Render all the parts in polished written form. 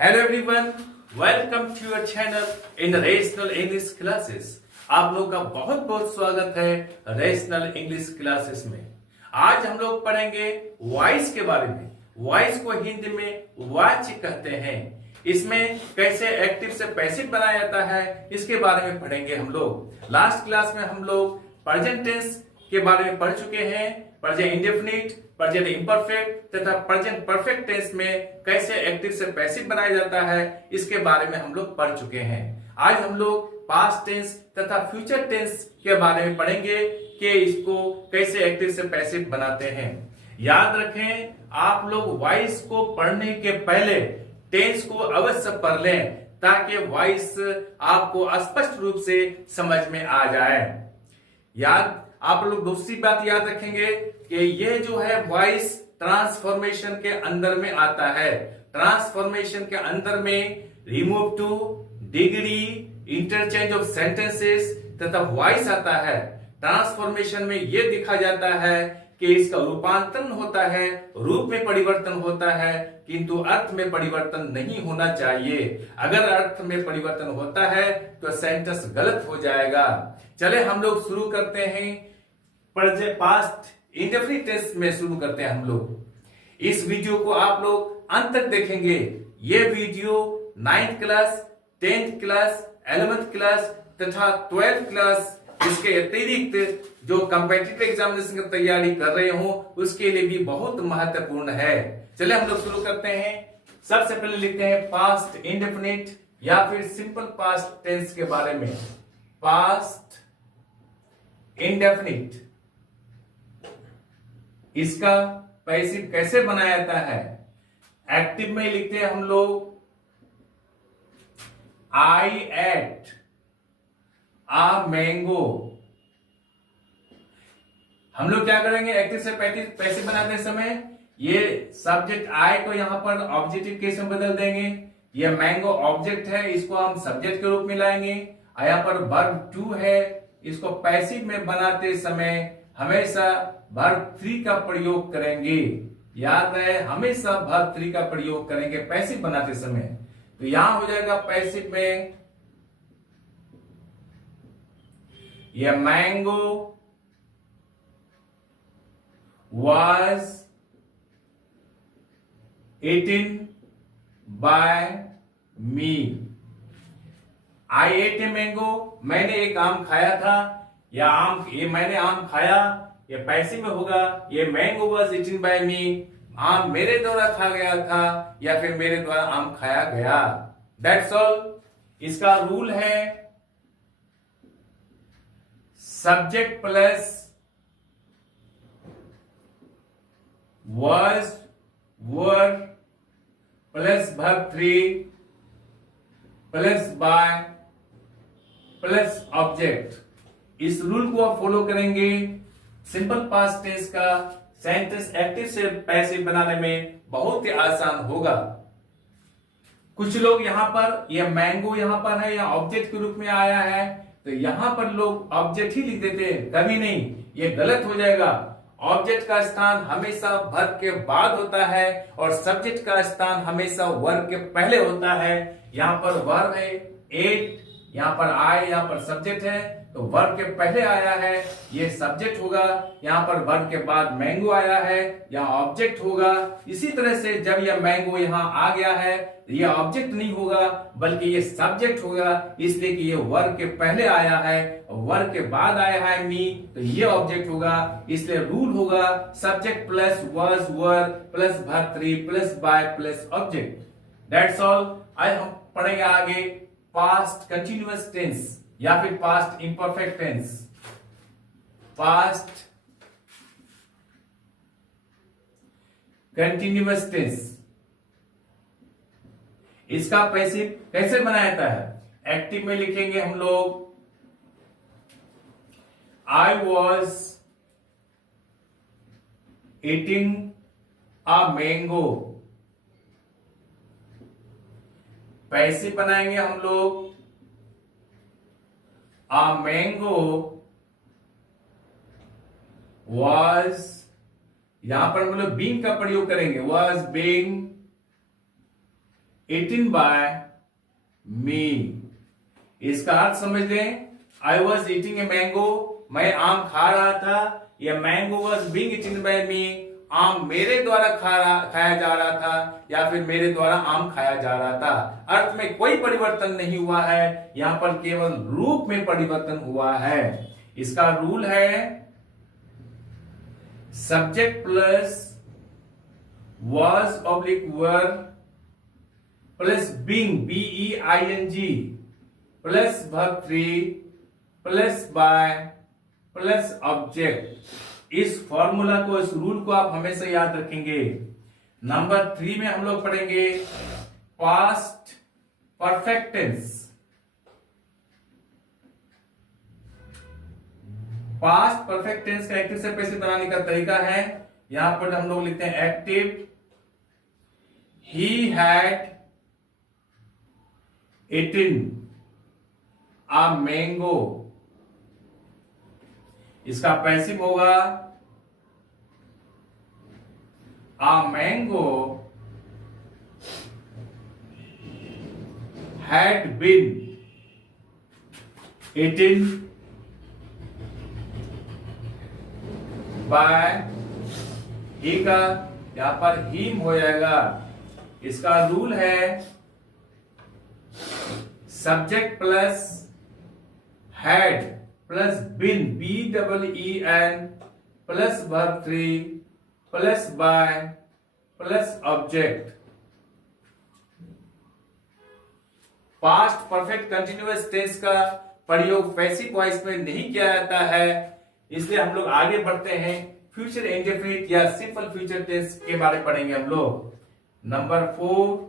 Hello everyone, welcome to your channel in Rational English Classes। आप लोग का बहुत बहुत स्वागत है रेशनल इंग्लिश क्लासेस में। आज हम लोग पढ़ेंगे वॉइस के बारे में। वॉइस को हिंदी में वाच्य कहते हैं। इसमें कैसे एक्टिव से पैसिव बनाया जाता है इसके बारे में पढ़ेंगे हम लोग। लास्ट क्लास में हम लोग प्रेजेंट टेंस के बारे में पढ़ चुके हैं। प्रेजेंट इंडेफिनिट, प्रेजेंट इम्परफेक्ट तथा प्रेजेंट परफेक्ट टेंस में कैसे एक्टिव से पैसिव बनाया जाता है इसके बारे में हम लोग पढ़ चुके हैं। आज हम लोग पास्ट टेंस तथा फ्यूचर टेंस के बारे में पढ़ेंगे कि इसको कैसे एक्टिव से पैसिव बनाते हैं। याद रखें, आप लोग वॉइस को पढ़ने के पहले टेंस को अवश्य पढ़ लें ताकि वॉइस आपको स्पष्ट रूप से समझ में आ जाए। आप लोग दूसरी बात याद रखेंगे कि ये जो है वॉइस ट्रांसफॉर्मेशन के अंदर में आता है। ट्रांसफॉर्मेशन के अंदर में remove too, degree, interchange of sentences तथा वॉइस आता है। ट्रांसफॉर्मेशन में यह दिखा जाता है कि इसका रूपांतरण होता है, रूप में परिवर्तन होता है, किंतु अर्थ में परिवर्तन नहीं होना चाहिए। अगर अर्थ में परिवर्तन होता है तो सेंटेंस गलत हो जाएगा। चले हम लोग शुरू करते हैं। पास्ट इंडेफिनिट टेंस में शुरू करते हैं हम लोग। इस वीडियो को आप लोग अंत तक देखेंगे। ये video 9th class, 10th class, 11th class तथा 12th क्लास, इसके अतिरिक्त जो कॉम्पिटिटिव एग्जामिनेशन की तैयारी कर रहे हो उसके लिए भी बहुत महत्वपूर्ण है। चलिए हम लोग शुरू करते हैं। सबसे पहले लिखते हैं पास्ट इंडेफिनिट या फिर सिंपल पास्ट टेंस के बारे में। पास्ट इंडेफिनिट, इसका पैसिव कैसे बनाया जाता है? एक्टिव में लिखते हैं हम लोग आई एट आ मैंगो। हम लोग क्या करेंगे एक्टिव से पैसिव बनाते समय? ये सब्जेक्ट आई को यहां पर ऑब्जेक्टिव केस में बदल देंगे। ये मैंगो ऑब्जेक्ट है, इसको हम सब्जेक्ट के रूप में लाएंगे। यहां पर वर्ब टू है, इसको पैसिव में बनाते समय हमेशा वर्ब थ्री का प्रयोग करेंगे। याद रहे, हमेशा वर्ब थ्री का प्रयोग करेंगे पैसिव बनाते समय। तो यहां हो जाएगा पैसिव में ये mango was eaten by me। I ate a mango, मैंने एक आम खाया था। ये मैंने आम खाया, ये पैसिव में होगा। ये mango was eaten by me, आम मेरे द्वारा खा गया था या फिर मेरे द्वारा आम खाया गया। That's all। इसका रूल है subject plus was, were plus verb three plus by plus object. इस रूल को आप फॉलो करेंगे। सिंपल पास्ट टेंस का सेंटेंस एक्टिव से पैसिव बनाने में बहुत ही आसान होगा। कुछ लोग यहां पर ये मैंगो यहां पर है या ऑब्जेक्ट के रूप में आया है तो यहां पर लोग ऑब्जेक्ट ही लिख देते हैं। कभी नहीं, ये गलत हो जाएगा। ऑब्जेक्ट का स्थान हमेशा वर्ब के बाद होता है और सब्जेक्ट का स्थान हमेशा वर्ब के पहले होता है। यहां पर वर्ब है एट, यहां पर आई, यहां पर सब्जेक्ट है तो वर्ब के पहले आया है, ये सब्जेक्ट होगा। यहां पर वर्ब के बाद मैंगो आया है, यहां ऑब्जेक्ट होगा। इसी तरह से जब यह मैंगो यहां आ गया है ये ऑब्जेक्ट नहीं होगा बल्कि ये सब्जेक्ट होगा, इसलिए कि ये वर्ब के पहले आया है और वर्ब के बाद आया है मी, तो ये ऑब्जेक्ट होगा। इसलिए रूल होगा subject plus was, were plus verb three plus by plus object. That's all. आज हम पढ़ेंगे आगे पास्ट कंटिन्यूअस टेंस या फिर past imperfect tense. Past continuous tense, इसका पैसिव कैसे बनाया जाता है? एक्टिव में लिखेंगे हम लोग I was eating a mango. Passive बनाएंगे हम लोग अ मैंगो was, यहां पर हम लोग बीइंग का प्रयोग करेंगे, was being eaten by me। इसका अर्थ समझ लें, I was eating a mango, मैं आम खा रहा था, या mango was being eaten by me, आम मेरे द्वारा खाया जा रहा था, या फिर मेरे द्वारा आम खाया जा रहा था। अर्थ में कोई परिवर्तन नहीं हुआ है, यहां पर केवल रूप में परिवर्तन हुआ है। इसका रूल है subject plus was oblique were plus being BEING plus verb 3 plus by plus object. इस फॉर्मूला को, इस रूल को आप हमेशा याद रखेंगे। नंबर 3 में हम लोग पढ़ेंगे past perfect tense. Past perfect tense का एक्टिव से पैसिव बनाने का तरीका है, यहां पर हम लोग लिखते हैं active he had eaten a mango। इसका पैसिव होगा a mango had been eaten by he का यहां पर him हो जाएगा। इसका रूल है subject plus had plus been BEEN plus verb 3 plus by plus object. Past perfect continuous tense का प्रयोग पैसिव वॉइस में नहीं किया जाता है, इसलिए हम लोग आगे बढ़ते हैं। फ्यूचर इंडेफिनिट या सिंपल फ्यूचर टेंस के बारे में पढ़ेंगे हम लोग। Number 4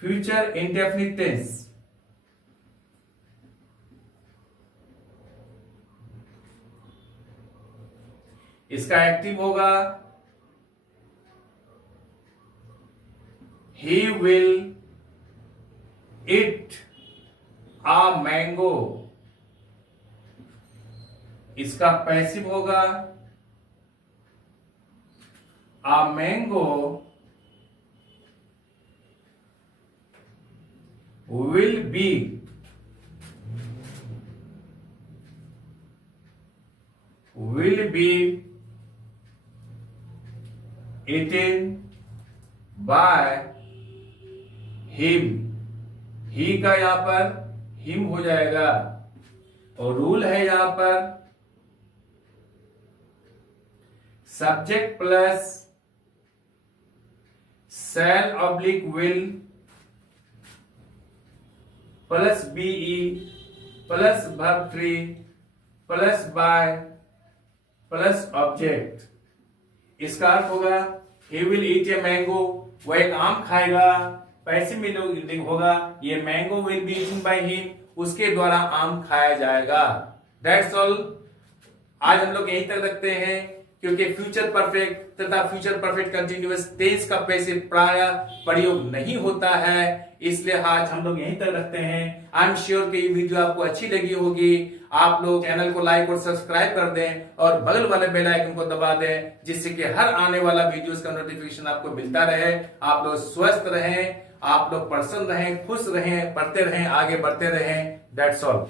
future indefinite tense. इसका एक्टिव होगा he will eat a mango। इसका पैसिव होगा a mango will be eaten by him। ही का यहां पर हिम हो जाएगा, और रूल है यहां पर subject plus shall oblique will plus BE plus verb 3 plus by plus object. इसका अर्थ होगा he will eat a mango, वह एक आम खाएगा। पैसिव में होगा ये mango will be eaten by him, उसके द्वारा आम खाया जाएगा। That's all. आज हम लोग यहीं तक रखते हैं, क्योंकि फ्यूचर परफेक्ट तथा फ्यूचर परफेक्ट कंटिन्यूअस टेंस का पैसिव प्राय प्रयोग नहीं होता है, इसलिए आज हम लोग यहीं तक रखते हैं। आई एम श्योर कि ये वीडियो आपको अच्छी लगी होगी। आप लोग चैनल को लाइक और सब्सक्राइब कर दें और बगल वाले बेल आइकन को दबा दें, जिससे कि हर आने वाला वीडियोस का नोटिफिकेशन आपको मिलता रहे। आप लोग स्वस्थ रहें, आप लोग प्रसन्न रहें, खुश रहें, पढ़ते रहें, आगे बढ़ते रहें। That's all.